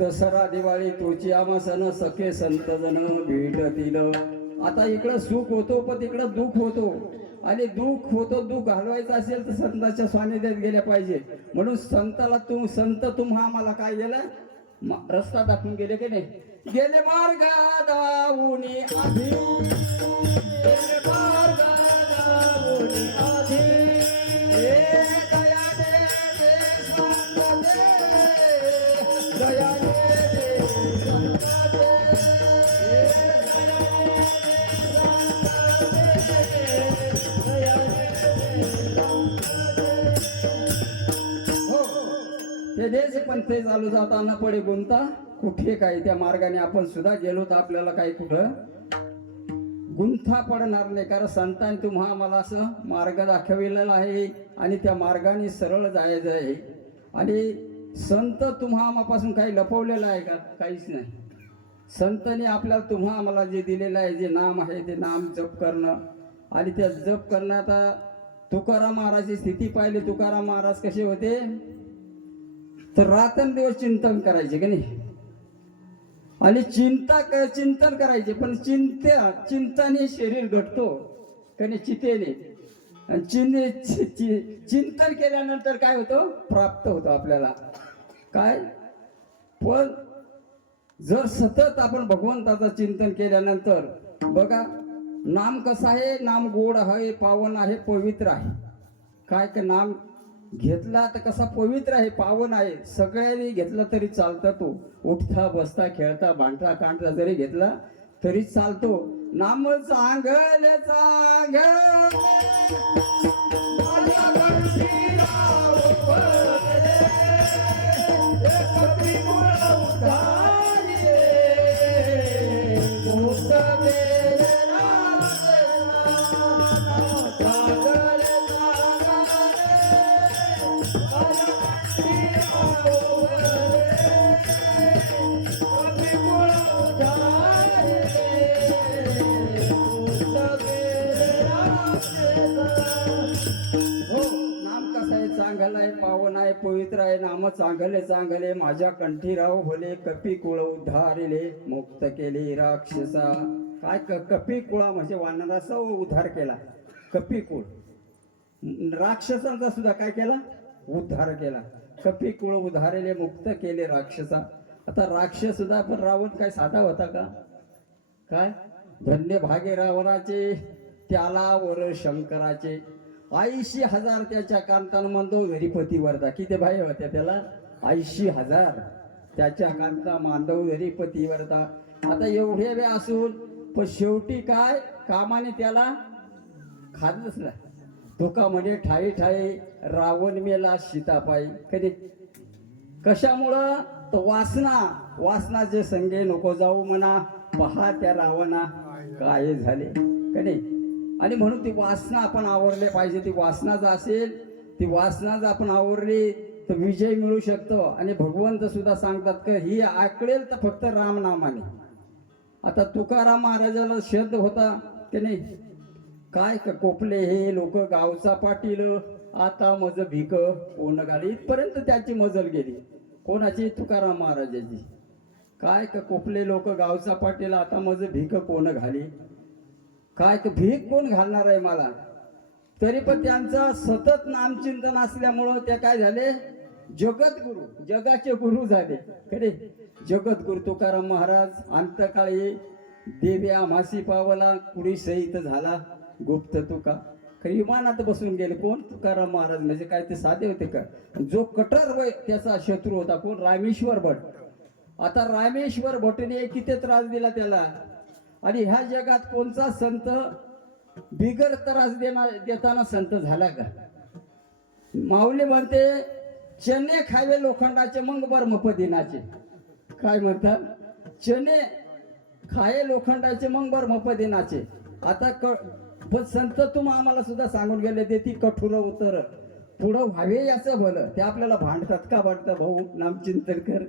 दसरा दिवाळी तुझी आम्हा सण सखे संत जन भेटतील. आता इकडं सुख होतो पण तिकडं दुःख होतो आणि दुःख होतो. दुःख घालवायचं असेल तर संतांच्या सानिध्यात गेल्या पाहिजे. म्हणून संताला संत तुम्हा आम्हाला काय गेलं रस्ता दाखवून गेले की नाही. गेले मार्ग दाऊनी आधी, गेले मार्ग दाऊनी आधी, दया दे संत दे, दया ते देश पण ते चालू जाताना पडे गुंता कुठे काय. त्या मार्गाने आपण सुद्धा गेलो तर आपल्याला काही कुठं गुंथा पडणार नाही. कारण संतांनी तुम्हा आम्हाला असं मार्ग दाखविलेला आहे आणि त्या मार्गाने सरळ जायचं आहे. आणि संत तुम्हा आम्हापासून काही लपवलेलं आहे का? काहीच नाही. संतांनी आपल्याला तुम्हा आम्हाला जे दिलेलं आहे, जे नाम आहे ते नाम जप करणं. आणि त्या जप करण्यात तुकाराम महाराजची स्थिती पाहिली. तुकाराम महाराज कसे होते तर रात्रंदिवस चिंतन करायचे की नाही. आणि चिंतन करायचे. पण चिंताने शरीर घटतो का नाही चितेने. चिंतन केल्यानंतर काय होतं प्राप्त होतं आपल्याला काय. पण जर सतत आपण भगवंताचं चिंतन केल्यानंतर बघा नाम कसं आहे. नाम गोड आहे, पावन आहे, पवित्र आहे. काय का नाम घेतला तर कसा पवित्र आहे, पावन आहे. सगळ्यांनी घेतला तरी चालतं. तो उठता बसता खेळता भांडता कांडता जरी घेतला तरी चालतो. नाम चांगल चांगल पावन आहे, पवित्र आहे. नाम चांगले चांगले माझ्या कंठीराव भले. कपी कुळ उद्धारिले, मुक्त केले राक्षसा. काय कपी कुळा म्हणजे वानराचा उद्धार केला. कपी कुळ राक्षसांचा सुद्धा काय केला उद्धार केला. कपी कुळ उद्धारिले, मुक्त केले राक्षसा. आता राक्षस सुद्धा पण रावण काय साधा होता का? काय धन्य भागे रावणाचे, त्याला वर शंकराचे. 80,000 त्याच्या कांतान मांडव घरीपती वरदा. किती भाई होत्या त्याला? 80,000 त्याच्या कांता मांडव घरीपती वरदा. आता एवढे वे असून पण शेवटी काय कामाने त्याला खाल्लंच ना. धोका म्हणे ठाई ठाई रावण मेला सीतापायी. कधी कशामुळं तर वासनाचे संगे नको जाऊ म्हणा. पहा त्या रावणा काय झाले कधी. आणि म्हणून ती वासना आपण आवरले पाहिजे. ती वासना जर असेल, ती वासना जर आपण आवरली तर विजय मिळू शकतो. आणि भगवंत सुद्धा सांगतात की ही आकळेल तर फक्त रामनामाने. आता तुकाराम महाराजाला शब्द होता की नाही. काय कोपले हे लोक गावचा पाटील, आता मज भीक कोण घाली. इथपर्यंत त्याची मजल गेली. कोणाची? तुकाराम महाराजाची. काय कोपले लोक गावचा पाटील, आता मज भीक कोण घाली. काय भीक कोण घालणार आहे मला. तरी पण त्यांचं सतत नामचिंतन असल्यामुळं त्या काय झाले जगद्गुरु, जगाचे गुरु झाले खरे. जगद्गुरु तुकाराम महाराज अंतकाळी देवी आम्हासी पावला कुडी सहित झाला गुप्त तुका. खरी विमानात बसून गेले. कोण? तुकाराम महाराज. म्हणजे काय ते साधे होते का? जो कटर वय त्याचा शत्रू होता कोण? रामेश्वर भट. आता रामेश्वर भटने किती त्रास दिला त्याला. आणि ह्या जगात कोणचा संत बिगर त्रास देताना संत झाला का? माऊली म्हणते चणे खावे लोखंडाचे मग ब्रह्मपदिनाचे. काय म्हणतात? चणे खाये लोखंडाचे मग ब्रह्मपदिनाचे. आता पण संत तुम्ही आम्हाला सुद्धा सांगून गेले ते ती कठोर उत्तर पुढं व्हावे याचं भलं. ते आपल्याला भांडतात का? भांडतात भाऊ नामचिंतन कर,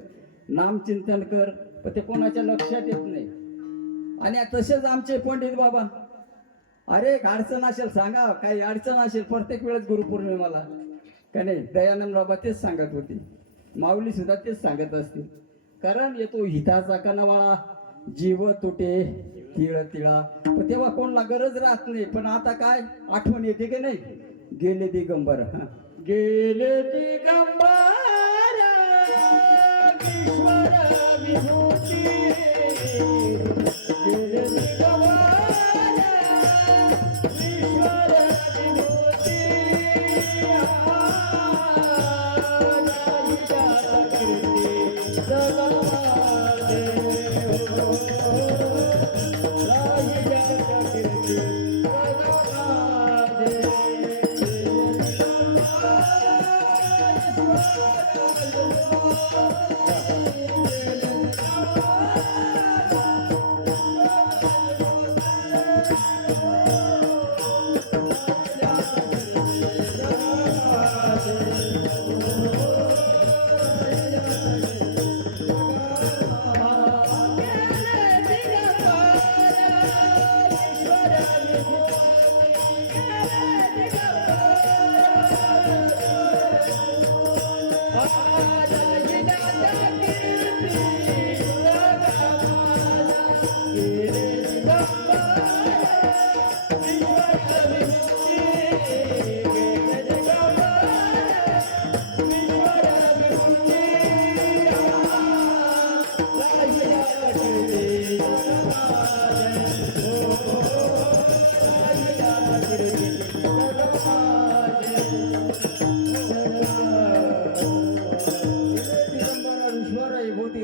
नामचिंतन कर, पण ते कोणाच्या लक्षात येत नाही. आणि तसेच आमचे पंडित बाबा, अरे अडचण असेल सांगा, काही अडचण असेल प्रत्येक वेळेस गुरुपौर्णिमाला का नाही. दयानंद बाबा तेच सांगत होते, माऊली सुद्धा तेच सांगत असतील. कारण येतो हिताचा कनवाळा, जीव तुटे तिळ तिळा. पण तेव्हा कोणाला गरज राहत नाही. पण आता काय आठवण येते की नाही? गेले दिगंबर, गेले दिगंबर ईश्वर विभूती, गेले दिगंबर ईश्वर विभूती.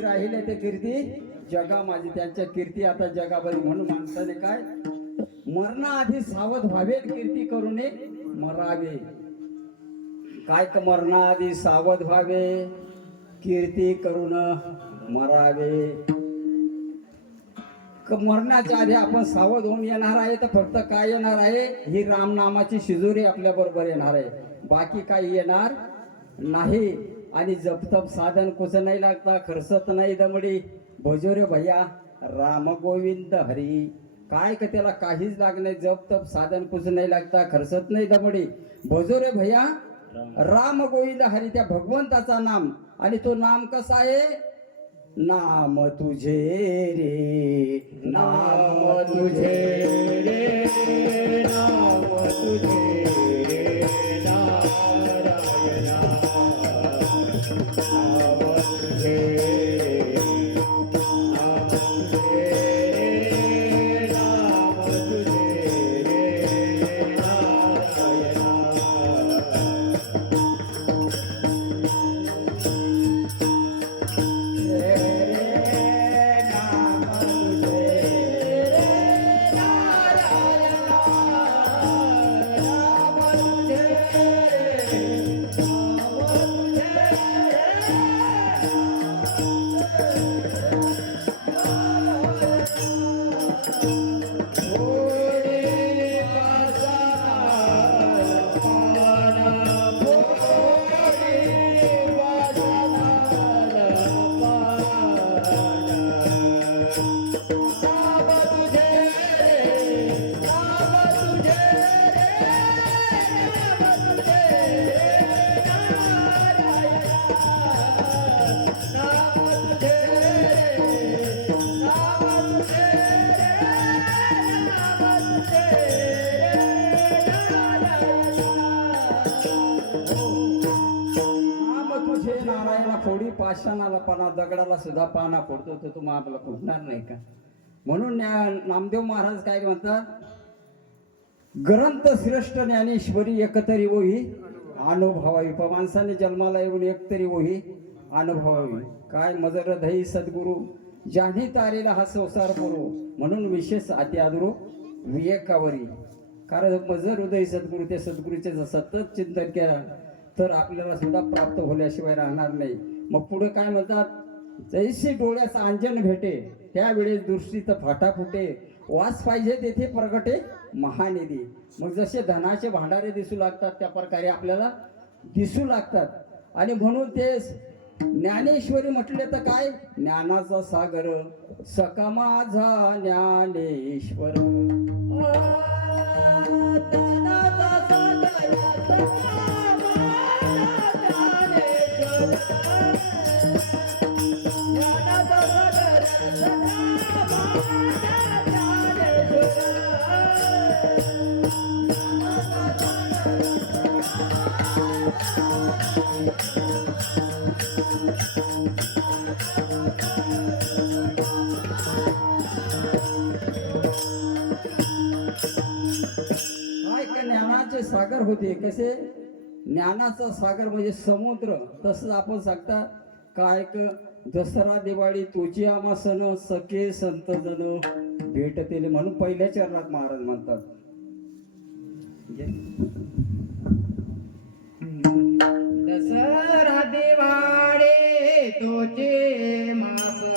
राहिले ते कीर्ती जगा माझी. त्यांच्या कीर्ती आता जगाभरी. म्हणून माणसाने काय मरणाआधी सावध व्हावे, कीर्ती करू नये मरावे. काय मरणाआधी सावध व्हावे, कीर्ती करून मरावे. मरण्याच्या आधी आपण सावध होऊन येणार आहे. तर फक्त काय येणार आहे? ही रामनामाची शिजुरी आपल्या बरोबर येणार आहे, बाकी काही येणार नाही. आणि जपतप साधन कुछ नाही लागता, खर्चत नाही दमडी. भजोरे भैया राम गोविंद हरी. काय का त्याला काहीच लागत. जपतप साधन कुछ नाही लागता, खर्चत नाही दमडी. भजोरे भैया राम गोविंद हरी. त्या भगवंताचा नाम. आणि तो नाम कसा आहे? नाम तुझे रे, नाम तुझे रे, नाम तुझे रे, नारायणा नाम तुझे रे, नाम तुझे रे, नाम तुझे रे, नारायणा. पाषाणाला पाना दगडाला सुद्धा पाना पडतो तर तुम्हाला फुटणार नाही का? म्हणून नामदेव महाराज काय म्हणतात, ग्रंथ श्रेष्ठ ज्ञानेश्वरी एकतरी होई अनुभवावी. माणसाने जन्माला येऊन एकतरी होई अनुभवावी. काय मजर धई सद्गुरु ज्याने तारेला हा संसार पुरो, म्हणून विशेष अति आदरो विवेकावरी. कारण मजर हृदय सद्गुरु, ते सद्गुरूचे जर सतत चिंतन केलं तर आपल्याला सुद्धा प्राप्त होण्याशिवाय राहणार नाही. मग पुढे काय म्हणतात, जैसे डोळ्याचा अंजन भेटे त्यावेळेस दृष्टीचं फाटा फुटे, वास पाहिजे तेथे प्रगटे महानिधी. मग जसे धनाचे भांडारे दिसू लागतात त्या प्रकारे आपल्याला दिसू लागतात. आणि म्हणून ते ज्ञानेश्वरी म्हटले तर काय, ज्ञानाचा सागर सका माझा ज्ञानेश्वर. ज्ञानाचे सागर होते. कसे, ज्ञानाचा सागर म्हणजे समुद्र. तसंच आपण सांगता काय, दसरा दिवाळी तोची आम्हा सण सखे संत जण भेटतील. म्हणून पहिल्या चरणात महाराज म्हणतात, दसरा दिवाळी तोची मासन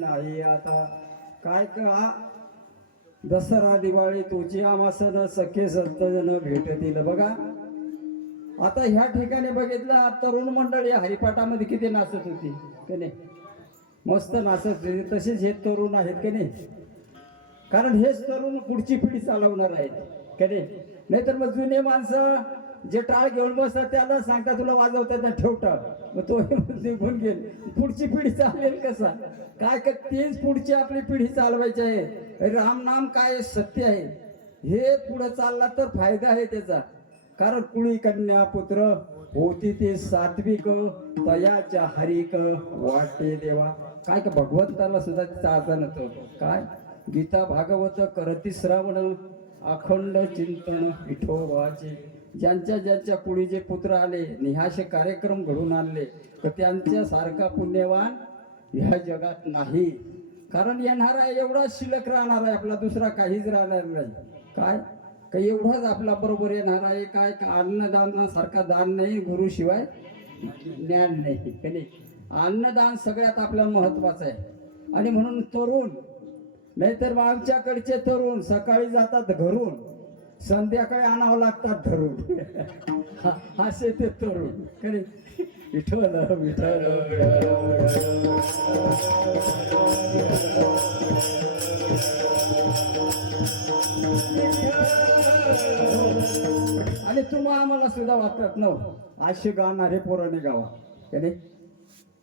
नाही. आता काय का, दसरा दिवाळी तुझी आम्हा सण सखे संतजन भेटतील. बघा आता ह्या ठिकाणी बघितलं, तरुण मंडळी हरिपाठामध्ये किती नाचत होती की नाही. मस्त नाचत होते. तसेच हे तरुण आहेत की नाही, कारण हेच तरुण पुढची पिढी चालवणार आहेत की नाही. नाहीतर मग जुने माणसं जे टाळ घेऊन बसतात त्याला सांगता तुला वाजवतात ना ठेव टाळ, मग तो निघून गेल. पुढची पिढी चालेल कसा काय का, तेच पुढची आपली पिढी चालवायची आहे. रामनाम काय सत्य आहे हे पुढे चालला तर फायदा आहे त्याचा. कारण कुळी कन्या पुत्र होती ते सात्विक, तयाच्या हरिक वाटे देवा. काय का भगवंताला सुद्धा चालत नव्हतं. काय गीता भागवत करती श्रावण, अखंड चिंतन विठोबाचे. ज्यांच्या ज्यांच्या कुळी जे पुत्र आले निहाशे कार्यक्रम घडून आणले तर त्यांच्यासारखा पुण्यवान ह्या जगात नाही. कारण येणारा एवढाच शिल्लक राहणार आहे आपला, दुसरा काहीच राहणार नाही. काय काही एवढाच आपला बरोबर येणार आहे. काय का अन्नदानासारखा दान नाही, गुरुशिवाय ज्ञान नाही की नाही. अन्नदान सगळ्यात आपल्याला महत्वाचं आहे. आणि म्हणून तरुण, नाहीतर आमच्याकडचे तरुण सकाळी जातात घरून, संध्याकाळी आणावं लागतात धरून. असे ते तरुण की नाही. विठ्ठल विठ्ठल आणि तुम्हा आम्हाला सुद्धा वाटत नव्हतं असे गाणारे पोरं निघावा की नाही.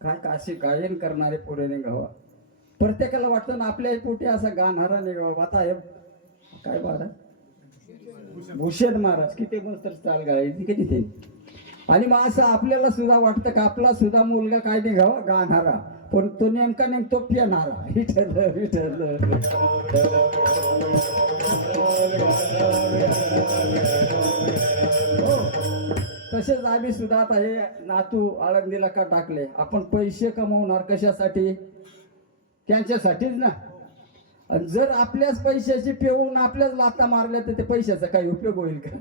काय का असे गायन करणारे पोरे निघावा. प्रत्येकाला वाटतं ना आपल्या पोटी असा गाणारा निघावा. आता हे काय महाराज भूषण महाराज किती मस्त चाल गायची किती ते. आणि मग असं आपल्याला सुद्धा वाटतं का आपला सुद्धा मुलगा काय निघावा गाणारा, पण तो नेमका नेमतो पिणारा. विठ्ठल विठ्ठल हो. तसेच आम्ही सुद्धा आता हे नातू आळंदीला का टाकले. आपण पैसे कमवणार कशासाठी, त्यांच्यासाठीच ना. आणि जर आपल्याच पैशाची पेवून आपल्याच लाथा मारल्या तर ते पैशाचा काही उपयोग होईल का.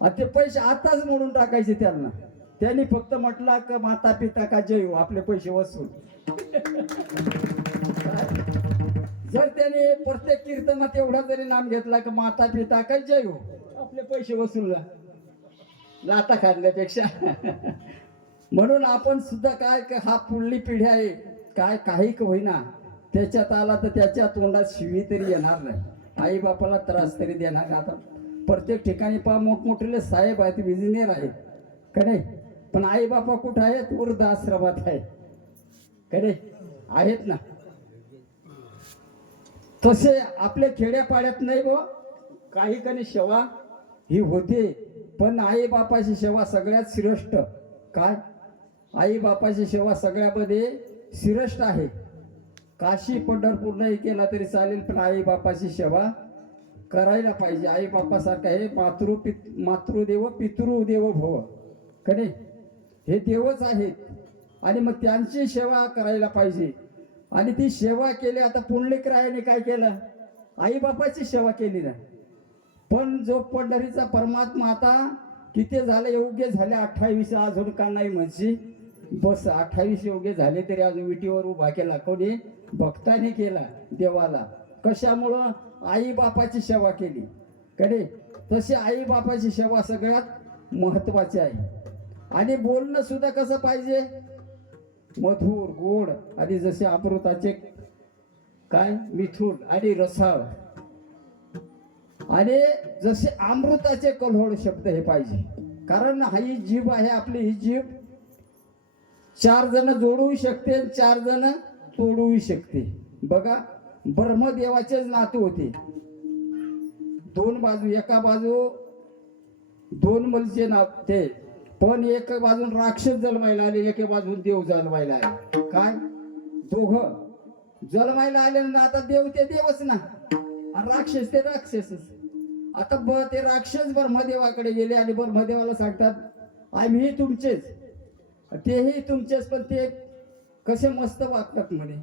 आणि ते पैसे आताच मोडून टाकायचे त्यांना. त्यांनी फक्त म्हटलं का माता पिता का जय हो, आपले पैसे वसूल. जर त्याने प्रत्येक कीर्तनात एवढा जरी नाम घेतला का माता पिता का जय हो, आपले पैसे वसूल लाता खाल्ल्यापेक्षा. म्हणून आपण सुद्धा काय हा पुढली पिढी आहे काय काही होईना त्याच्यात आला तर त्याच्या तोंडात शिवी तरी येणार नाही, आई बापाला त्रास तरी देणार. आता प्रत्येक ठिकाणी पहा मोठमोठे साहेब आहेत, इंजिनियर आहेत का नाही, पण आई बापा कुठं आहेत, वृद्धाश्रमात आहेत का नाही, आहेत ना. तसे आपल्या खेड्यापाड्यात नाही बो, काही काही सेवा ही होते, पण आई बापाची सेवा सगळ्यात श्रेष्ठ. काय आई बापाची सेवा सगळ्यामध्ये श्रेष्ठ आहे. काशी पंढरपूर नाही केला तरी चालेल, पण आई बापाची सेवा करायला पाहिजे. आई बापासारखा हे मातृदेव पितृदेव भव का नाही, हे देवच आहेत. आणि मग त्यांची सेवा करायला पाहिजे. आणि ती सेवा केली. आता पुंडलिकरायाने काय केलं, आई बापाची सेवा केली ना. पण जो पंढरीचा परमात्मा आता किती झाले, योग्य झाले 28, अजून का नाही म्हणजे बस 28 योग्य झाले तरी अजून विटीवर उभा केला. कोणी भक्ताने केला देवाला. कशामुळं, आई बापाची सेवा केली का नाही. तशी आई बापाची सेवा सगळ्यात महत्वाची आहे. आणि बोलणं सुद्धा कसं पाहिजे, मधुर गोड, आणि जसे अमृताचे काय मिठून आणि रसाळ, आणि जसे अमृताचे कल्होळ शब्द हे पाहिजे. कारण ही जीभ आहे आपली, ही जीभ 4 जण जोडू शकते, 4 जण तोडू शकते. बघा ब्रह्मदेवाचेच नातू होते, 2 बाजू, एका बाजू 2 मुलचे नाव ते, पण एक बाजून राक्षस जन्मायला आले, एके बाजून देव जन्मायला आले. काय दोघं जन्मायला आले ना, आता देव ते देवच ना, आणि राक्षस ते राक्षसच. आता ते राक्षस ब्रह्मदेवाकडे गेले आणि ब्रह्मदेवाला सांगतात आम्ही तुमचेच, तेही तुमचेच, पण ते कसे मस्त वागतात म्हणे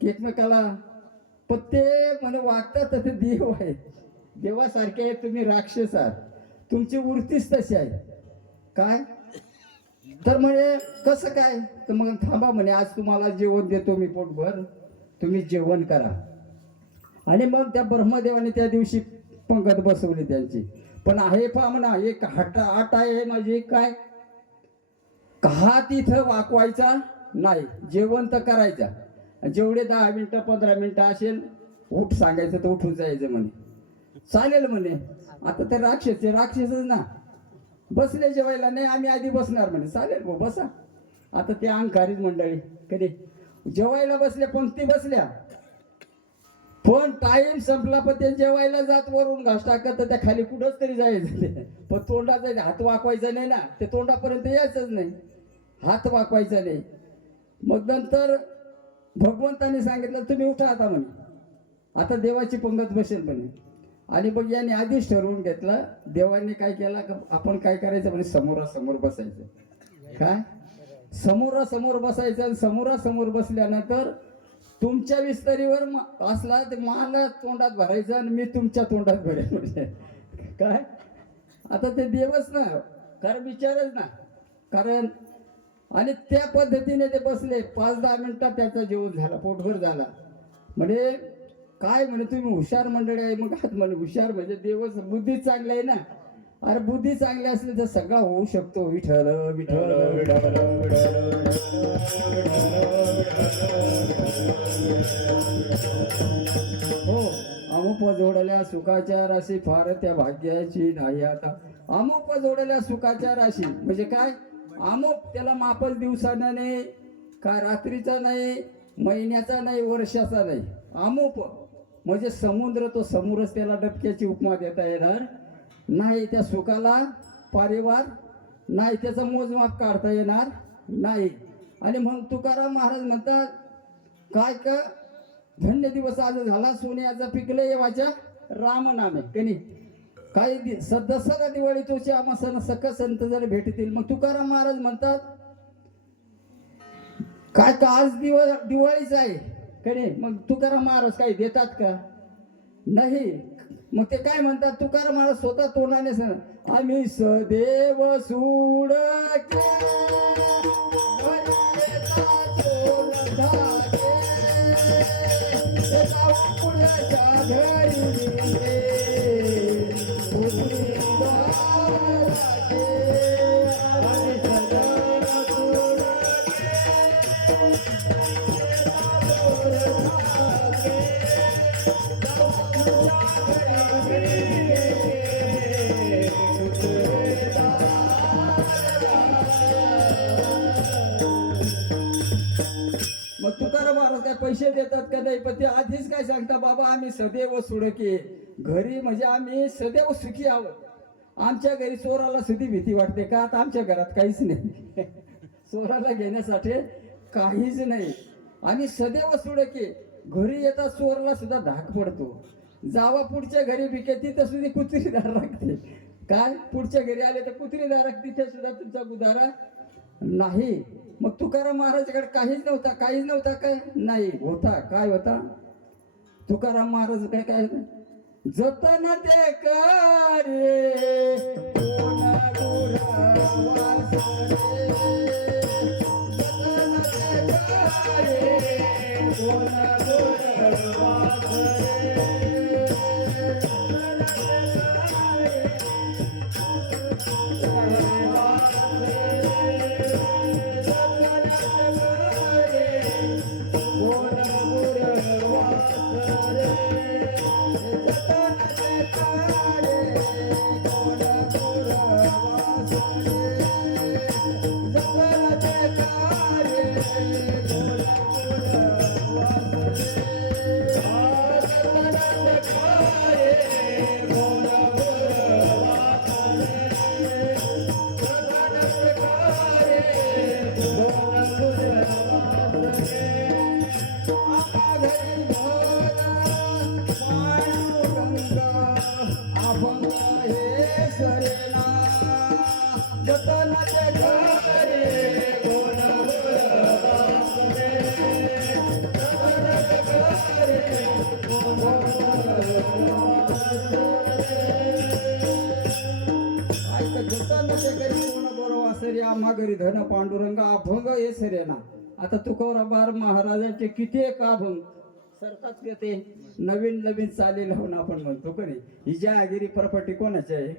एकमेकाला. पण ते म्हणे वागतात ते देव आहेत, देवासारखे आहेत, तुम्ही राक्षस आहात, तुमची वृत्तीच तशी आहे. काय तर म्हणे कसं काय, तर मग थांबा म्हणे, आज तुम्हाला जेवण देतो मी पोटभर, तुम्ही जेवण करा. आणि मग त्या ब्रह्मदेवाने त्या दिवशी पंगत बसवली त्यांची. पण आहे पहा म्हणा, एक आट आहे माझी, काय का तिथं वाकवायचा नाही, जेवण तर करायचं. जेवढे 10 मिनिटं 15 मिनिटं असेल उठ सांगायचं तर उठून जायचं म्हणे. चालेल म्हणे. आता ते राक्षसच ना, बसले जेवायला. नाही आम्ही आधी बसणार म्हणे. चालेल भाऊ बसा. आता ते अहंकारीच मंडळी कधी जेवायला बसले, पंक्ती बसल्या, पण टाइम संपला. पण ते जेवायला जात वरून घास टाकत तर त्या खाली कुठंच तरी जायचं ते. पण तोंडात जायचं, हात वाकवायचा नाही ना, ते तोंडापर्यंत यायचंच नाही, हात वाकवायचा नाही. मग नंतर भगवंताने सांगितलं तुम्ही उठा आता म्हणे, आता देवाची पंगत बसेल म्हणे. आणि मग याने आधीच ठरवून घेतलं. देवाने काय केलं का आपण काय करायचं म्हणे, समोरासमोर बसायचं. काय समोरासमोर बसायचं. आणि समोरासमोर बसल्यानंतर तुमच्या विस्तरीवर असला ते मला तोंडात भरायचं आणि मी तुमच्या तोंडात भरेल म्हणजे काय. आता ते देवच ना, कारण विचारच ना, कारण. आणि त्या पद्धतीने ते बसले. 5-10 मिनिटात त्याचा जेवण झाला, पोटभर झाला. म्हणजे काय म्हणे तुम्ही हुशार मंडळी आहे. मग हात म्हणे हुशार म्हणजे देवच, बुद्धी चांगली आहे ना. अरे बुद्धी चांगली असली तर सगळा होऊ शकतो. विठ्ठल विठ्ठल विठ्ठल हो. अमुप जोडल्या सुखाच्या राशी फार त्या भाग्याची नाही. आता अमुप जोडल्या सुखाच्या राशी म्हणजे काय. अमुक त्याला मापच दिवसानं नाही, काय रात्रीचा नाही, महिन्याचा नाही, वर्षाचा नाही. अमुक म्हणजे समुद्र. तो समोरच त्याला डबक्याची उपमा देता येणार नाही. त्या सुखाला पारिवार नाही, त्याचं मोजमाप काढता येणार नाही. आणि मग तुकाराम महाराज म्हणतात काय का धन्य दिवस आज झाला, सोन्याचा पिकले येवाच्या राम नामे कनी. काही दसरा दिवाळी तोची आम्हा सण सखा संत जर भेटतील. मग तुकाराम महाराज म्हणतात काय का आज दिवाळीच आहे कनी. मग तुकाराम महाराज काही देतात का, नाही. मग ते काय म्हणतात तुकाराम महाराज स्वतः तोंडाने सांग, आम्ही सदैव सूड मग तुकाराम महाराज काय पैसे देतात का नाही. पण ते आधीच काय सांगता बाबा आम्ही सदैव सुडके घरी म्हणजे आम्ही सदैव सुखी आहोत. आमच्या घरी चोराला सुद्धा भीती वाटते का. आता आमच्या घरात काहीच नाही चोराला घेण्यासाठी काहीच नाही. आम्ही सदैव सुडके घरी येतात चोरला सुद्धा धाक पडतो. जावा पुढच्या घरी भिके तिथं सुद्धा कुत्रीदार राखते. काय पुढच्या घरी आले तर कुत्रीदार राखते, तिथे सुद्धा तुमचा गुजारा नाही. मग तुकाराम महाराजाकडे काहीच नव्हता काय नाही होता. काय होता तुकाराम महाराज काय काय जतन ते करे कोण गुरवासरे, जतन ते करे कोण गुरवासरे. आम्हा घरी धन पांडुरंग अभंग हे सरेना. आता तुकोबार महाराजांचे किती एक अभंग सरतात ते नवीन नवीन चाले लावून आपण म्हणतो का नाही. ही जहागिरी प्रॉपर्टी कोणाची आहे,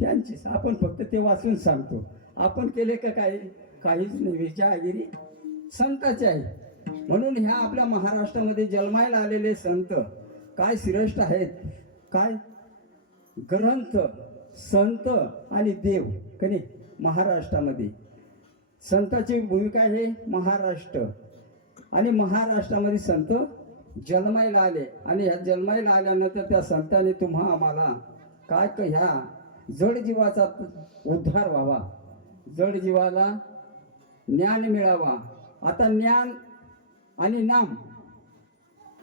त्यांचीच. आपण फक्त ते वाचून सांगतो. आपण केले का काही, काहीच नाही. जहागिरी संताचे आहे. म्हणून ह्या आपल्या महाराष्ट्रामध्ये जन्मायला आलेले संत काय श्रेष्ठ आहेत. काय ग्रंथ, संत आणि देव कधी महाराष्ट्रामध्ये संताची भूमिका आहे. महाराष्ट्र आणि महाराष्ट्रामध्ये संत जन्मायला आले आणि ह्या जन्मायला आल्यानंतर त्या संतांनी तुम्हा आम्हाला काय ह्या जड जीवाचा उद्धार व्हावा, जड जीवाला ज्ञान मिळावा. आता ज्ञान आणि नाम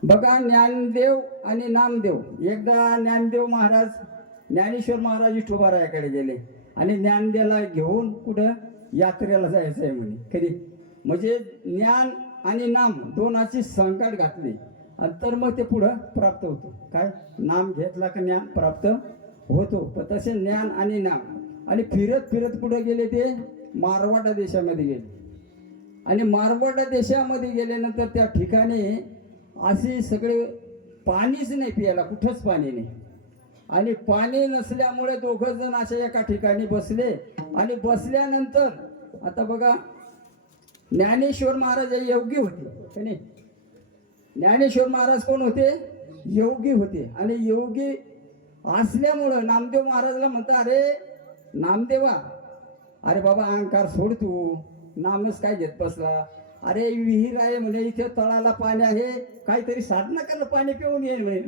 बघा, ज्ञानदेव आणि नामदेव. एकदा ज्ञानदेव महाराज ज्ञानेश्वर महाराज विठोबारायाकडे गेले आणि ज्ञानदेवाला घेऊन कुठं यात्रेला जायचं आहे म्हणे. कधी म्हणजे ज्ञान आणि नाम दोनाची संकट घातली आणि तर मग ते पुढं प्राप्त होतो. काय नाम घेतला का ज्ञान प्राप्त होतो. पण तसे ज्ञान आणि नाम आणि फिरत फिरत कुठं गेले ते मारवाडा देशामध्ये गेले आणि मारवाडा देशामध्ये गेल्यानंतर त्या ठिकाणी असे सगळे पाणीच नाही प्यायला, कुठंच पाणी नाही आणि पाणी नसल्यामुळे दोघं जण अशा एका ठिकाणी बसले आणि बसल्यानंतर आता बघा ज्ञानेश्वर महाराज हे योगी होते का नाही. ज्ञानेश्वर महाराज कोण होते? योगी होते आणि योगी असल्यामुळं नामदेव महाराजला म्हणता, अरे नामदेवा, अरे बाबा अहंकार सोड, तू नामच काय घेत बसला. अरे विहीर आहे म्हणे, इथे तळाला पाणी आहे, काहीतरी साधना करणं, पाणी पिऊन येईल म्हणे.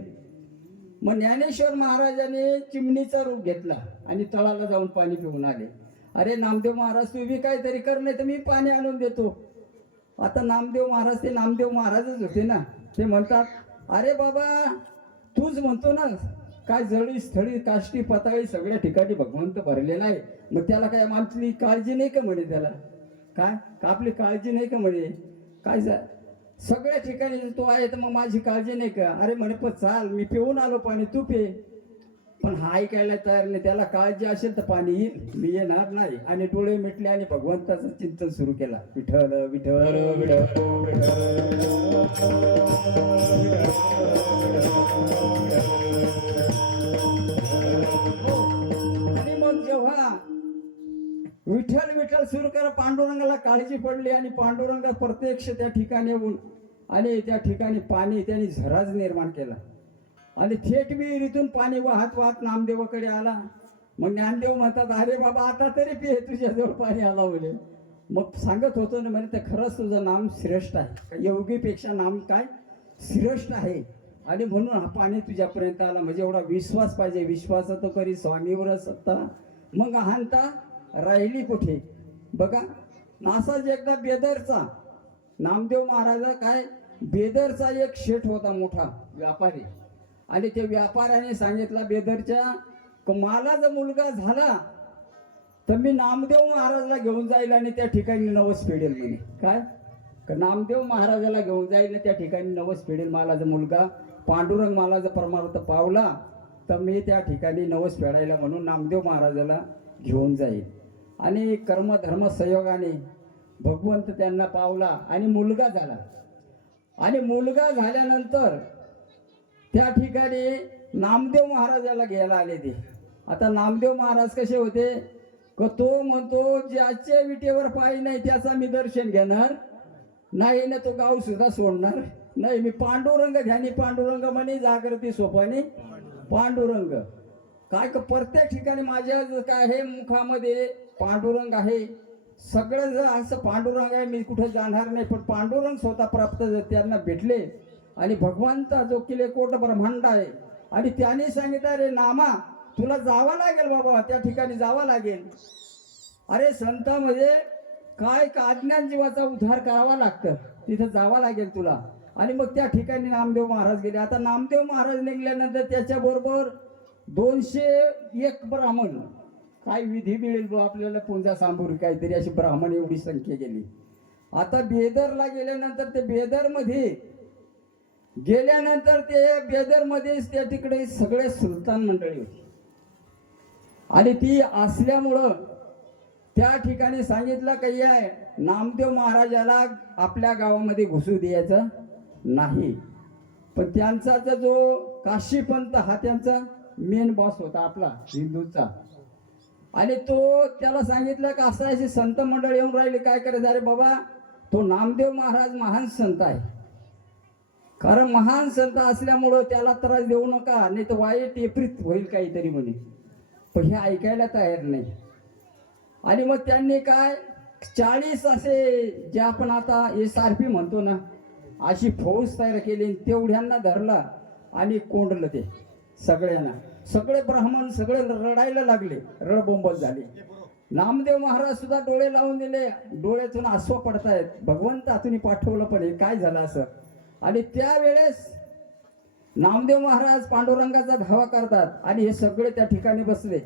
मग ज्ञानेश्वर महाराजाने चिमणीचा रूप घेतला आणि तळाला जाऊन पाणी पिऊन आले. अरे नामदेव महाराज तू बी काहीतरी कर, नाही तर मी पाणी आणून देतो. आता नामदेव महाराज ते नामदेव महाराजच होते ना, ते म्हणतात, अरे बाबा तूच म्हणतो ना काय जळी स्थळी काष्टी पताळी सगळ्या ठिकाणी भगवंत भरलेला आहे, मग त्याला काय आमची काळजी नाही का म्हणे. त्याला काय का आपली काळजी नाही का म्हणे. काय सगळ्या ठिकाणी तो आहे तर मग माझी काळजी नाही का. अरे म्हणे पण चाल, मी पिऊन आलो पाणी, तू पे. पण हा ऐकायला तयार नाही. त्याला काळजी असेल तर पाणी येईल, मी येणार नाही. आणि डोळे मिटले आणि भगवंताचं चिंतन सुरू केला. विठ्ठल विठ्ठल आणि मग जेव्हा विठ्ठल विठ्ठल सुरू करा, पांडुरंगाला काळजी पडली आणि पांडुरंग प्रत्यक्ष त्या ठिकाणी येऊन आणि त्या ठिकाणी पाणी त्यांनी झराज निर्माण केला आणि थेट विहिरीतून पाणी वाहत वाहत नामदेवाकडे आला. मग ज्ञानदेव म्हणतात, अरे बाबा आता तरी पे, तुझ्याजवळ पाणी आला म्हणे. मग सांगत होतो ना म्हणे, तर खरंच तुझं नाम श्रेष्ठ आहे, योगीपेक्षा नाम काय श्रेष्ठ आहे आणि म्हणून हा पाणी तुझ्यापर्यंत आला. म्हणजे एवढा विश्वास पाहिजे. विश्वास तो करी स्वामीवर सत्ता, मग अहंता राहिली कुठे. बघा असाच एकदा बेदरचा नामदेव महाराज काय बेदरचा एक शेठ होता, मोठा व्यापारी, आणि त्या व्यापाऱ्याने सांगितला बेदरच्या मला जर मुलगा झाला तर मी नामदेव महाराजला घेऊन जाईल आणि त्या ठिकाणी नवस फेडेल म्हणे. काय नामदेव महाराजाला घेऊन जाईल त्या ठिकाणी नवस फेडेल. मला जर मुलगा पांडुरंग मला जर परमार्थ पावला तर मी त्या ठिकाणी नवस फेडायला म्हणून नामदेव महाराजाला घेऊन जाईल. आणि कर्मधर्म संयोगाने भगवंत त्यांना पावला आणि मुलगा झाला. आणि मुलगा झाल्यानंतर त्या ठिकाणी नामदेव महाराजाला घ्यायला आले ते. आता नामदेव महाराज कसे होते, तो म्हणतो ज्याच्या विटेवर पाय नाही त्याचा मी दर्शन घेणार नाही ना, तो गाव सुद्धा सोडणार नाही. मी पांडुरंग ध्यानी पांडुरंग म्हणे, जागृती सोपाने पांडुरंग. काय प्रत्येक ठिकाणी माझ्या काय आहे मुखामध्ये पांडुरंग आहे. सगळं जर असं पांडुरंग आहे, मी कुठं जाणार नाही. पण पांडुरंग स्वतः प्राप्त जर त्यांना भेटले आणि भगवंता जो किले कोट ब्रह्मांड आहे आणि त्याने सांगितलं, अरे नामा तुला जावं लागेल बाबा, त्या ठिकाणी जावं लागेल. अरे संतांमध्ये काय का अज्ञान जीवाचा उद्धार करावा लागतं, तिथं जावं लागेल तुला. आणि मग त्या ठिकाणी नामदेव महाराज गेले. आता नामदेव महाराज निघाल्यानंतर त्याच्याबरोबर 201 ब्राह्मण, काय विधी मिळेल आपल्याला पुंजा सांबुरी काहीतरी अशी ब्राह्मण एवढी संख्या गेली. आता बेदरला गेल्यानंतर ते बेदरमध्ये गेल्यानंतर ते बेदरमध्येच त्या तिकडे सगळे सुलतान मंडळी होती आणि ती असल्यामुळं त्या ठिकाणी सांगितलं काही आहे नामदेव महाराजाला आपल्या गावामध्ये घुसू द्यायचं नाही. पण त्यांचा जो काशीपंत हा त्यांचा मेन बॉस होता आपला हिंदूचा. आणि तो त्याला सांगितलं का असं अशी संत मंडळ येऊन राहिले, काय करायचं. अरे बाबा तो नामदेव महाराज महान संत आहे. कारण महान संत असल्यामुळं त्याला त्रास देऊ नका, नाही तर वाईट विपरीत होईल काहीतरी म्हणे. पण हे ऐकायला तयार नाही. आणि मग त्यांनी काय 40 असे जे आपण आता SRP म्हणतो ना, अशी फौज तयार केली. तेवढ्यांना धरला आणि कोंडलं ते सगळ्यांना. सगळे ब्राह्मण सगळे रडायला लागले, रडबोंबल झाले. नामदेव महाराज सुद्धा डोळे लावून दिले, डोळ्यातून आसवा पडतायत. भगवंतातून पाठवलं पण हे काय झालं असं. आणि त्यावेळेस नामदेव महाराज पांडुरंगाचा धावा करतात आणि हे सगळे त्या ठिकाणी बसले.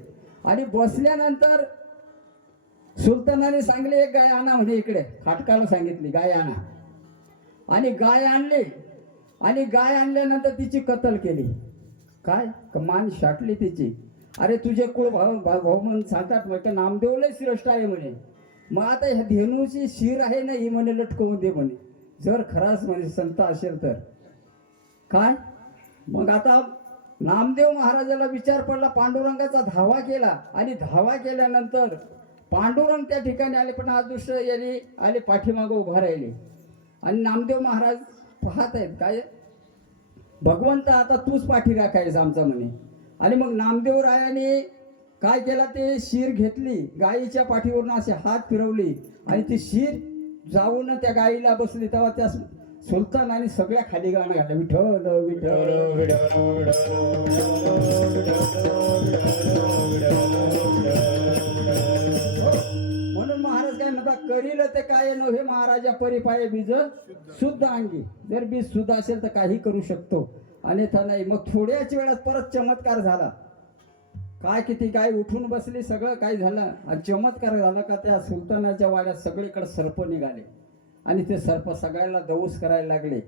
आणि बसल्यानंतर सुलतानाने सांगले एक गाय आणा म्हणे. इकडे खाटकाला सांगितली गाय आणा. आणि गाय आणली. आणि गाय आणल्यानंतर तिची कत्तल केली. काय मान शाटली तिची. अरे तुझे कुळ भाऊ म्हणून सांगतात म्हणे नामदेव लय श्रेष्ठ आहे म्हणे. मग आता ह्या धेनूची शिर आहे ना, ही म्हणे लटकवून दे म्हणे, जर खराच म्हणे संत असेल तर. काय मग आता नामदेव महाराजाला विचार पडला. पांडुरंगाचा धावा केला. आणि धावा केल्यानंतर पांडुरंग त्या ठिकाणी आले, पण अदृश्य यांनी आले पाठीमागं उभा राहिले. आणि नामदेव महाराज पाहत आहेत काय, भगवंत आता तूच पाठी राखायचं आमचा म्हणे. आणि मग नामदेव रायाने काय केला, ते शिर घेतली, गायीच्या पाठीवरून असे हात फिरवली आणि ती शिर जाऊन त्या गायीला बसली. तेव्हा त्या सुलतानाने सगळ्या खाली गाणं घातलं, विठ्ठल विठ्ठल. म्हणून महाराज काय म्हणतात, करील ते काय नव्हे महाराजा परिपाये बीज शुद्ध अंगी. जर बीज शुद्ध असेल तर काही करू शकतो, अन्यथा नाही. मग थोड्याच वेळात परत चमत्कार झाला. काय किती गाय उठून बसली, सगळं काय झालं. आणि चमत्कार झाला का त्या सुलतानाच्या वाड्यात सगळीकडे सर्प निघाले. आणि ते सर्प सगळ्याला दौस करायला लागले.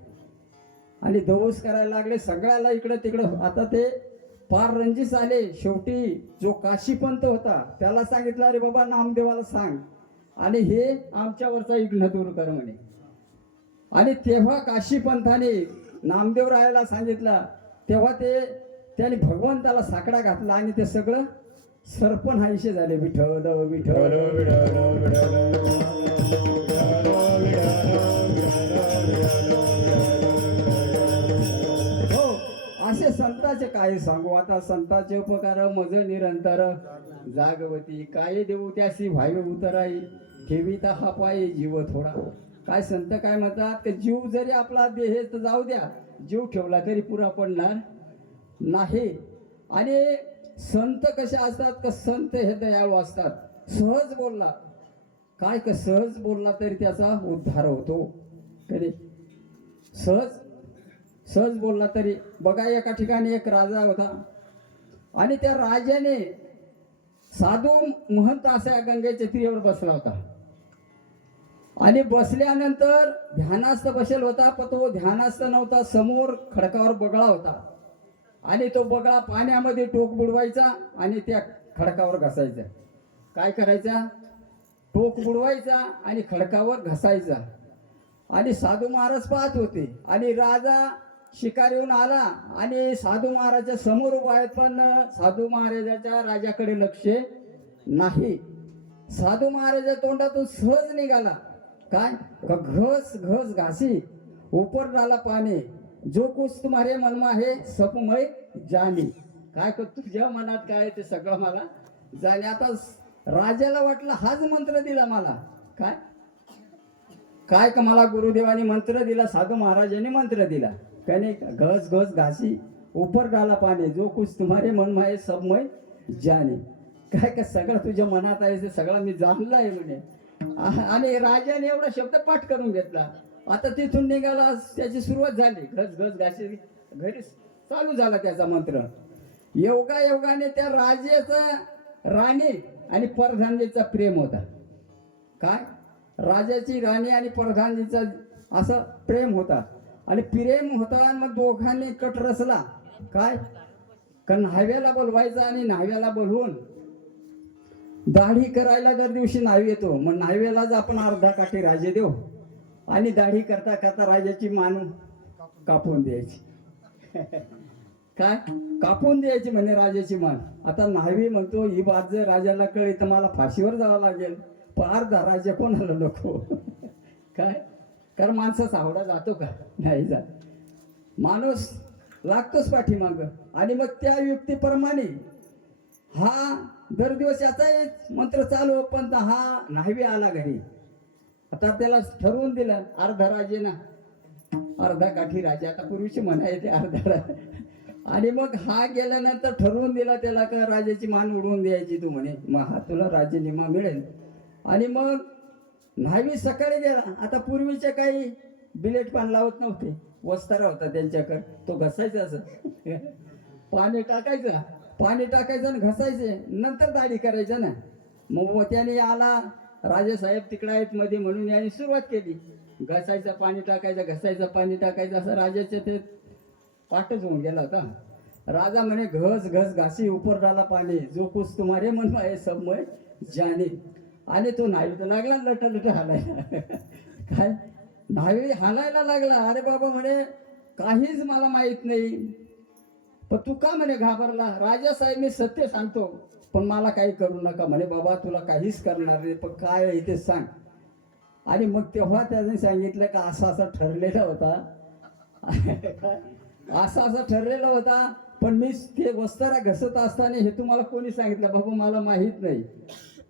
आणि दौस करायला लागले सगळ्याला इकडं तिकडं. आता ते फार रंजीस आले. शेवटी जो काशीपंत होता त्याला सांगितलं, अरे बाबा नामदेवाला सांग आणि हे आमच्यावरचा विघ्न दूर कर म्हणे. आणि तेव्हा काशीपंथाने नामदेव रायाला सांगितलं. तेव्हा त्याने भगवंताला साकडा घातला आणि ते सगळं सर्पण हायसे झाले. विठ्ठल विठ्ठल. हो, असे संतांचे काय सांगू आता. संतांचे उपकार मज निरंतर जागवती. काय देऊ त्याशी व्हावे उतराई, ठेवीता हा पाय जीव थोडा. काय संत काय म्हणतात, की जीव जरी आपला देह तर जाऊ द्या, जीव ठेवला तरी पुरा पडणार नाही. आणि संत कसे असतात, का संत हे दयाळू असतात. सहज बोलला काय, का सहज बोलला तरी त्याचा उद्धार होतो. कधी सहज बोलला तरी. बघा एका ठिकाणी एक राजा होता आणि त्या राजाने साधू महंत असा गंगेच्या तीरावर बसला होता. आणि बसल्यानंतर ध्यानास्थ बसेल होता, पण तो ध्यानास्थ नव्हता. समोर खडकावर बगळा होता आणि तो बगळा पाण्यामध्ये टोक बुडवायचा आणि त्या खडकावर घासायचा. काय करायचा, टोक बुडवायचा आणि खडकावर घासायचा. आणि साधू महाराज पाहत होते. आणि राजा शिकारीहून आला आणि साधू महाराजाच्या समोर उभा आहेत, पण साधू महाराजाच्या राजाकडे लक्ष नाही. साधू महाराजाच्या तोंडातून सहज निघाला काय, घस घस घासी ऊपर डाला पाने, जो कुछ तुम्हारे मन में है सब मैं जानी. काय तुझ्या मनात काय ते सगळं मला जाणे. आता राजाला वाटलं हाच मंत्र दिला मला. काय काय का मला गुरुदेवानी मंत्र दिला, साधू महाराजांनी मंत्र दिला. त्याने घस घस घासी ऊपर डाला पाने, जो कुछ तुम्हारे मन में है सब मैं जाने. काय का सगळं तुझ्या मनात आहे ते सगळं मी जाणलं आहे म्हणे. आणि राजाने एवढा शब्द पाठ करून घेतला. आता तिथून निघाला, त्याची सुरुवात झाली. घस घस घासी घरी चालू झाला त्याचा मंत्र. योगाने त्या राजाचा राणी आणि प्रधानजीचा प्रेम होता. काय राजाची राणी आणि प्रधानजीचा असं प्रेम होता. आणि प्रेम होता. मग दोघांनी कट रचला. काय का न्हाव्याला बोलवायचा आणि न्हाव्याला बोलवून दाढी करायला दर दिवशी न्हावी येतो. मग न्हाव्यालाच आपण अर्धा काठी राजे देऊ आणि दाढी करता करता राजाची मान कापून द्यायची. काय कापून द्यायची म्हणे राजाची मान. आता न्हावी म्हणतो ही बात जर राजाला कळली तर मला फाशीवर जावं लागेल. पण अर्धा राजा कोणाला नको. काय? कारण माणसाचा आवडा जातो का? नाही जात. माणूस लागतोच पाठीमाग. आणि मग त्या युक्तीप्रमाणे हा दर दिवस याचाच मंत्र चालू, पण हा न्हावी आला घरी. आता त्याला ठरवून दिलं अर्धा राजे ना, अर्धा काठी राजा. आता पूर्वीची म्हणायचे अर्धा. आणि मग हा गेल्यानंतर ठरवून दिला त्याला का राजाची मान उडवून द्यायची तू म्हणे, मग हा तुला राज्य निमा मिळेल. आणि मग न्हावी सकाळी गेला. आता पूर्वीचे काही बिलेट पान लावत नव्हते, वस्तारा होता त्यांच्याकडे, तो घसायचा असं पाणी टाकायचं आणि घसायचे, नंतर दाढी करायचं ना. मग त्याने आला राजेसाहेब तिकडे आहेत मध्ये म्हणून याने सुरुवात केली. घसायचं पाणी टाकायचं, घसायचं पाणी टाकायचं, असं राजाचे ते पाठच होऊन गेला होता. राजा म्हणे घस घस घासी उपर डाला पाणी, जो कुछ तुम्हारे मन में है सब मैं जाने. आणि तो न्हावी तर लागला लट हालायला. काय न्हावी हालायला लागला. अरे बाबा म्हणे काहीच मला माहित नाही. पण तू का म्हणे घाबरला? राजा साहेब मी सत्य सांगतो, पण मला काही करू नका म्हणे. बाबा तुला काहीच करणार नाही, पण काय आहे ते सांग. आणि मग तेव्हा त्याने सांगितलं का असा ठरलेला होता, असा ठरलेला होता, पण मी ते वस्तारा घसत असताना हे तुम्हाला कोणी सांगितलं? बाबा मला माहित नाही,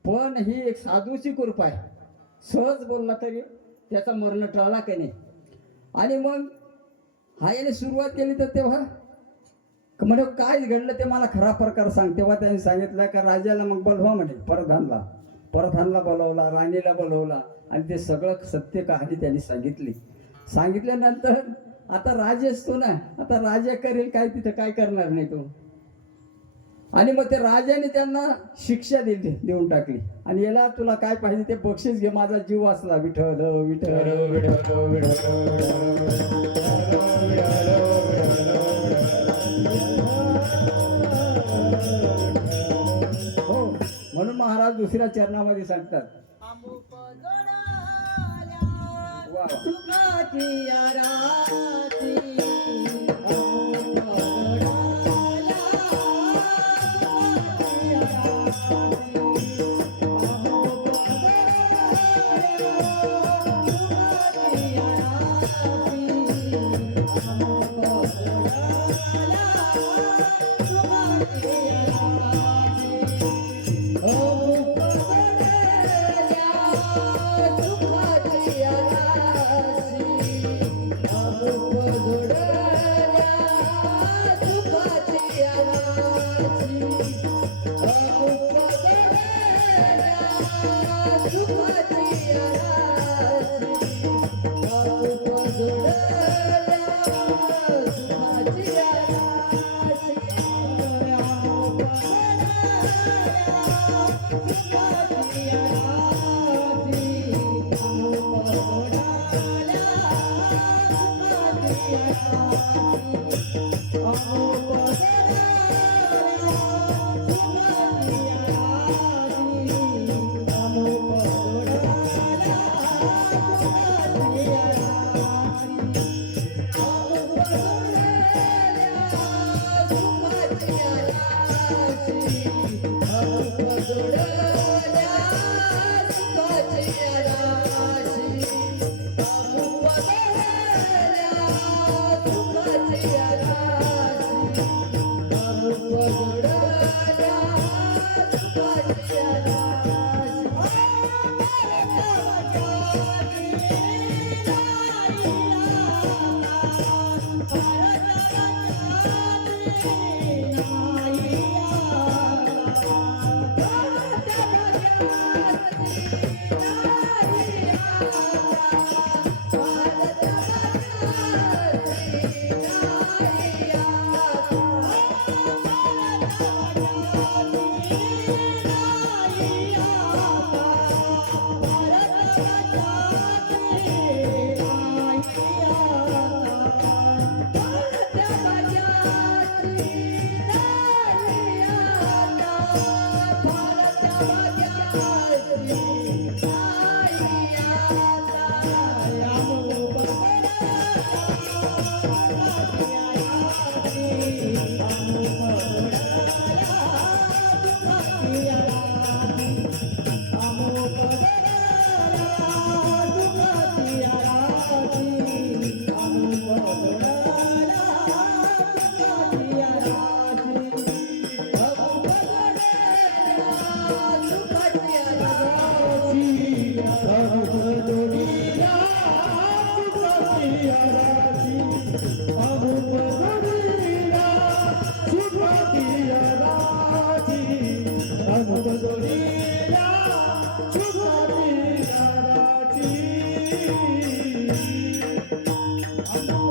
पण ही एक साधूची कृपा आहे. सहज बोलला तरी त्याचा मरण टळला की नाही. आणि मग हा याने सुरुवात केली. तर तेव्हा म्हणे काय घडलं ते मला खरा प्रकार सांग. तेव्हा त्यांनी सांगितलं का राजाला मग बोलवा म्हणे, परधानला बोलवला, राणीला बोलवला, आणि ते सगळं सत्य कहाणी त्यांनी सांगितल्यानंतर आता राजे असतो ना, आता राजा करेल काय, तिथं काय करणार नाही तो. आणि मग ते राजाने त्यांना शिक्षा देऊन टाकली. आणि याला तुला काय पाहिजे ते बक्षीस घे, माझा जीव वाचला. विठ्ठल विठ्ठल. हो, म्हणून महाराज दुसऱ्या चरणामध्ये सांगतात, वा Yeah.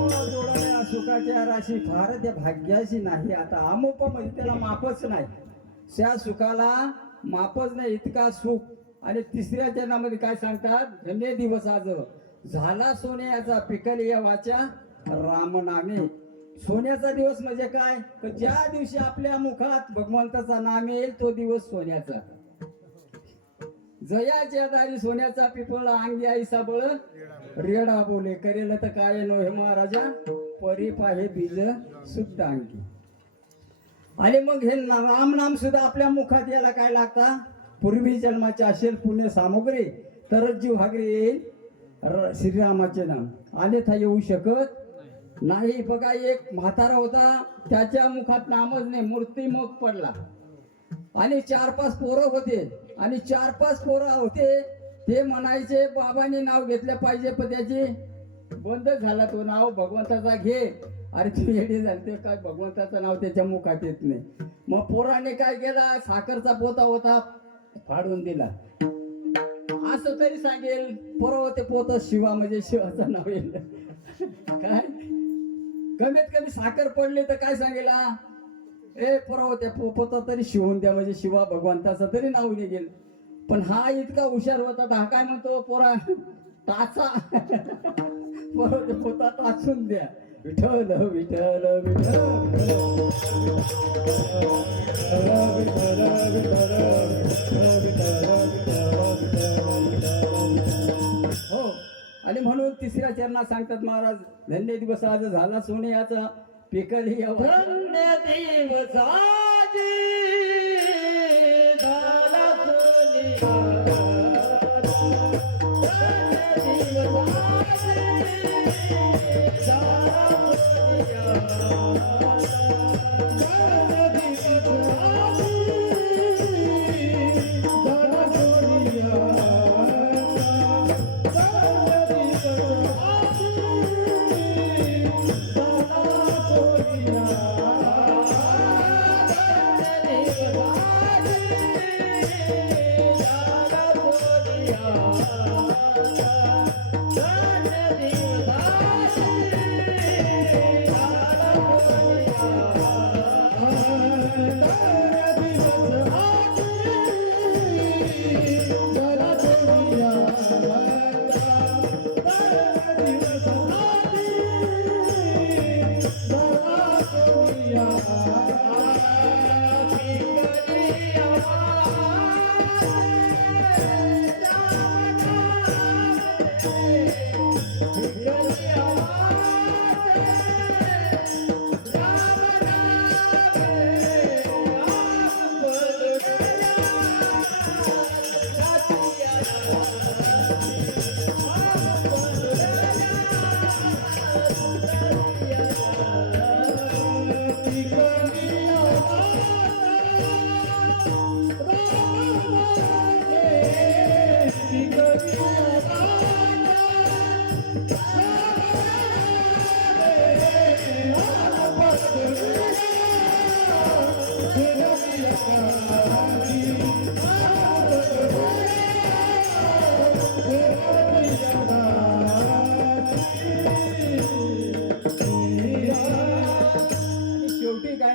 जोडाला सुखाच्या राशी फार त्या भाग्याशी नाही. आता अमुप म्हणजे त्याला मापच नाही, त्या सुखाला मापच नाही इतका सुख. आणि तिसऱ्या चरणामध्ये काय सांगतात, धन्य दिवस आज झाला सोन्याचा पिकली या वाचा रामनामे. सोन्याचा दिवस म्हणजे काय, तर ज्या दिवशी आपल्या मुखात भगवंताचा नाम येईल तो दिवस सोन्याचा. जयाच्या दारी सोन्याचा पिपळ अंगी आईसा बळ रेडा बोले करेल तर काय नो हे महाराजा परी पाहे बीज शुद्ध अंगी. आणि मग हे राम नाम सुद्धा आपल्या मुखात यायला काय लागता, पूर्वी जन्माचे असेल पुण्य सामग्री तरच जीव हागरी येईल श्रीरामाचे नाम, अन्यथा येऊ शकत नाही. बघा एक म्हातारा होता, त्याच्या मुखात नामच नाही, मूर्तिमुख पडला. आणि 4-5 पोरं होते, आणि 4-5 पोरं होते ते म्हणायचे बाबांनी नाव घेतलं पाहिजे, पण त्याची बंद झाला तो नाव भगवंताचा घे. अरे तू येडी झाली, काय भगवंताचं नाव त्याच्या मुखात येत नाही. मग पोराने काय केला, साखरचा पोता होता फाडून दिला. असं तरी सांगेल पोरं होते पोत शिवा म्हणजे शिवाचं नाव येईल काय. कमीत कमी साखर पडली तर काय सांगेला, ए पोरं होते पोता तरी शिवून द्या म्हणजे शिवा भगवंताचं तरी नाव निघेल. पण हा इतका हुशार होता, हा काय म्हणतो, पोरा टाचा पोरं होते पोता टाचून द्या. विठ्ठल विठ्ठल विठ्ठल हो. आणि म्हणून तिसऱ्या चरणात सांगतात महाराज, धन्य दिवस आज झाला सोन्याचा पिकली धन्य दिवस आज झाला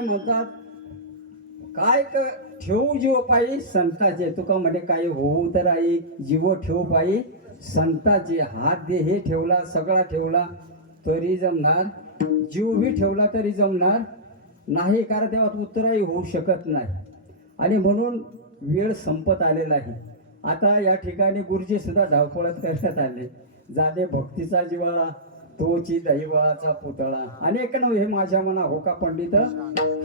म्हणतात काय ठेवू जीव पायी संताचे. तुका म्हणे काही होऊ तर आई जीव ठेवू पायी संताचे. हात दे हे ठेवला सगळा ठेवला तरी जमणार, जीव बी ठेवला तरी जमणार नाही, कारण तेव्हा उत्तरही होऊ शकत नाही. आणि म्हणून वेळ संपत आलेला आहे. आता या ठिकाणी गुरुजी सुद्धा धावपळत करण्यात आले. जाणे भक्तीचा जिव्हाळा तोची दैवाचा पुतळा. अनेक नव्हे माझ्या मना हो का पंडित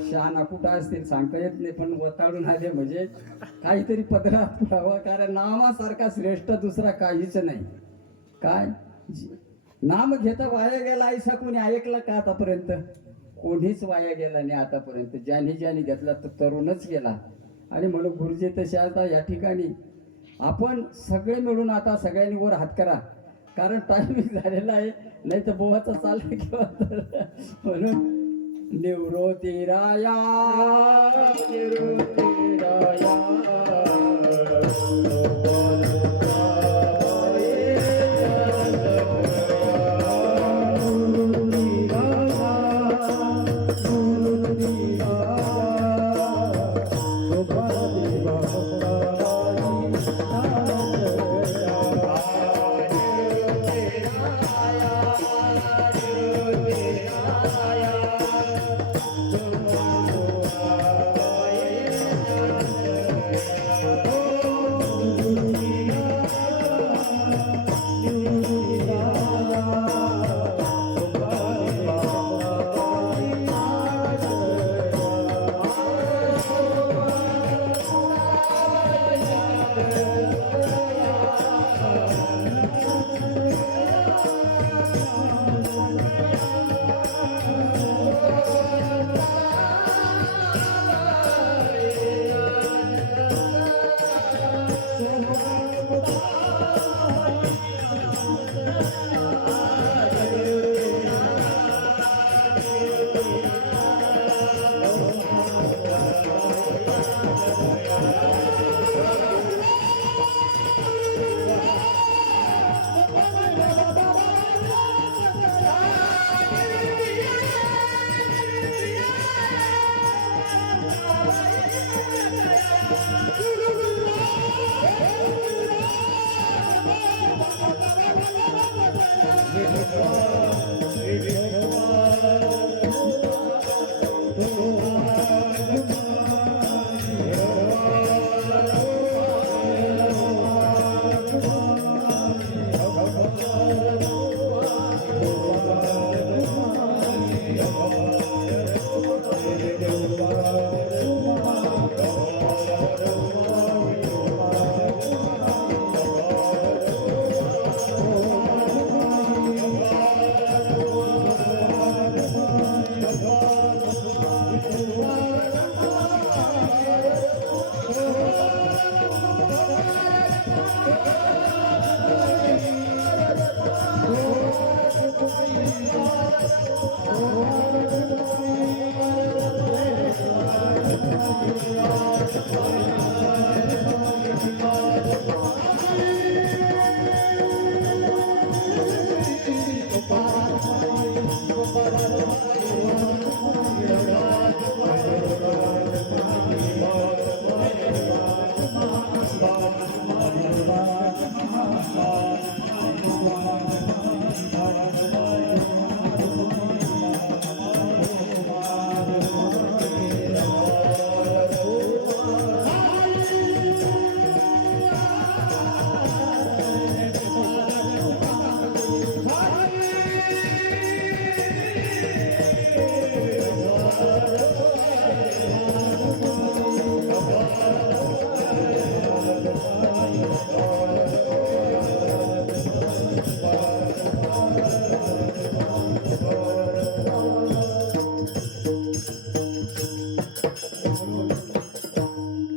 शहाणा कुठं असतील सांगता येत नाही, पण वताळून आले म्हणजे काहीतरी पदरात पुरावा, कारण नामासारखा श्रेष्ठ दुसरा काहीच नाही. काय नाम घेता वाया गेला ऐसा कोणी ऐकलं का आतापर्यंत? कोणीच वाया गेला नाही आतापर्यंत. ज्याने घेतला तो तरुणच गेला. आणि म्हणून गुरुजी तसे आता या ठिकाणी आपण सगळे मिळून आता सगळ्यांनी वर हात करा, कारण टायमिंग झालेला आहे, नाही तर बोवाचा चालला किंवा म्हणून निवृत्ती राया निवृत्ती राया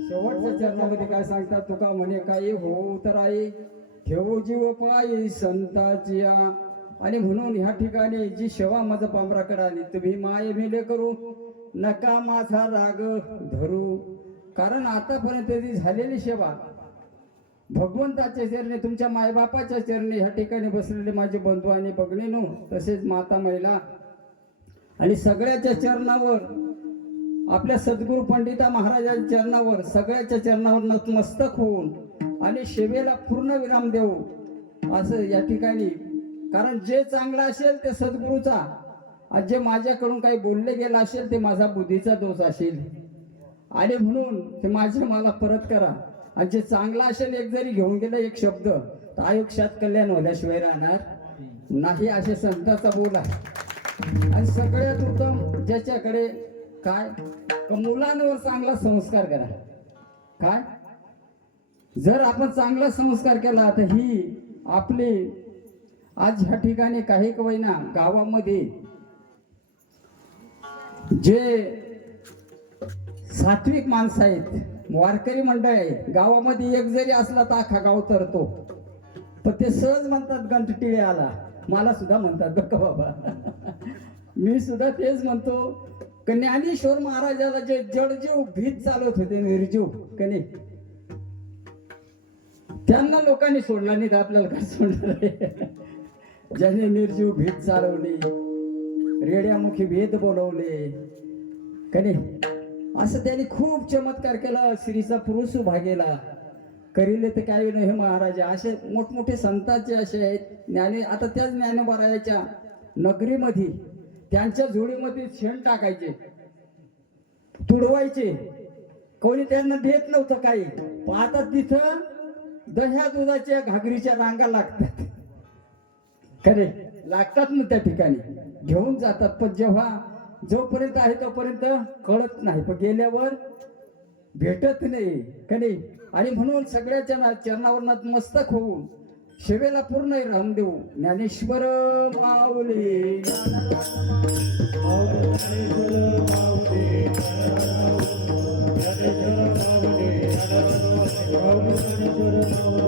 शेवटच्या चरणामध्ये काय सांगतात तुका म्हणे काही हो तर आई ठेवू जीव पायी संताची आणि म्हणून ह्या ठिकाणी जी सेवा माझा पामरा कराली तुम्ही माये मेले करू नका माझा राग धरू कारण आतापर्यंत जी झालेली सेवा भगवंताच्या चरणी तुमच्या मायबापाच्या चरणी ह्या ठिकाणी बसलेले माझे बंधू आणि भगिनीनो तसेच माता महिला आणि सगळ्याच्या चरणावर आपल्या सद्गुरू पंडिता महाराजांच्या चरणावर सगळ्याच्या चरणावर नतमस्तक होऊन आणि सेवेला पूर्ण विराम देऊ असं या ठिकाणी कारण जे चांगलं असेल ते सद्गुरूचा आणि जे माझ्याकडून काही बोलले गेलं असेल ते माझा बुद्धीचा दोष असेल आणि म्हणून ते माझे मला परत करा आणि जे चांगलं असेल एक जरी घेऊन गेलं एक शब्द तर आयुष्यात कल्याण होल्याशिवाय राहणार नाही असे संतांचा बोल आहे आणि सगळ्यात उत्तम ज्याच्याकडे काय मुलांवर चांगला संस्कार करा काय जर आपण चांगला संस्कार केला तर ही आपली आज ह्या ठिकाणी काही कवयना गावामध्ये जे सात्विक माणसं आहेत वारकरी मंडळ आहे गावामध्ये एक जरी असला तर अख्खा गाव तरतो पण ते सहज म्हणतात गंटटिळे आला मला सुद्धा म्हणतात बघ बाबा मी सुद्धा तेच म्हणतो की ज्ञानेश्वर महाराजाला जे जडजीव भीत चालत होते निर्जीव कने त्यांना लोकांनी सोडला नाही तर आपल्याला काय सोडणार आहे ज्याने निर्जीव भीत चालवली रेड्यामुखी भेद बोलवले कने असं त्यांनी खूप चमत्कार केला स्त्रीचा पुरुष भागेला करिले तर काही नाही महाराज असे मोठमोठे संतांचे असे आहेत ज्ञानी आता त्याच ज्ञानोबारायाच्या नगरीमध्ये त्यांच्या झोळीमध्ये शेण टाकायचे तुडवायचे कोणी त्यांना देत नव्हतं काही पण आता तिथं दह्या दुधाच्या घागरीच्या रांगा लागतात खरे लागतात ना त्या ठिकाणी घेऊन जातात पण जेव्हा जोपर्यंत आहे तोपर्यंत कळत नाही पण गेल्यावर भेटत नाही का नाही आणि म्हणून सगळ्याच्या चरणावर नतमस्तक होऊन सेवेला पूर्ण राम देऊ ज्ञानेश्वर माऊली ज्ञानेश्वर माऊली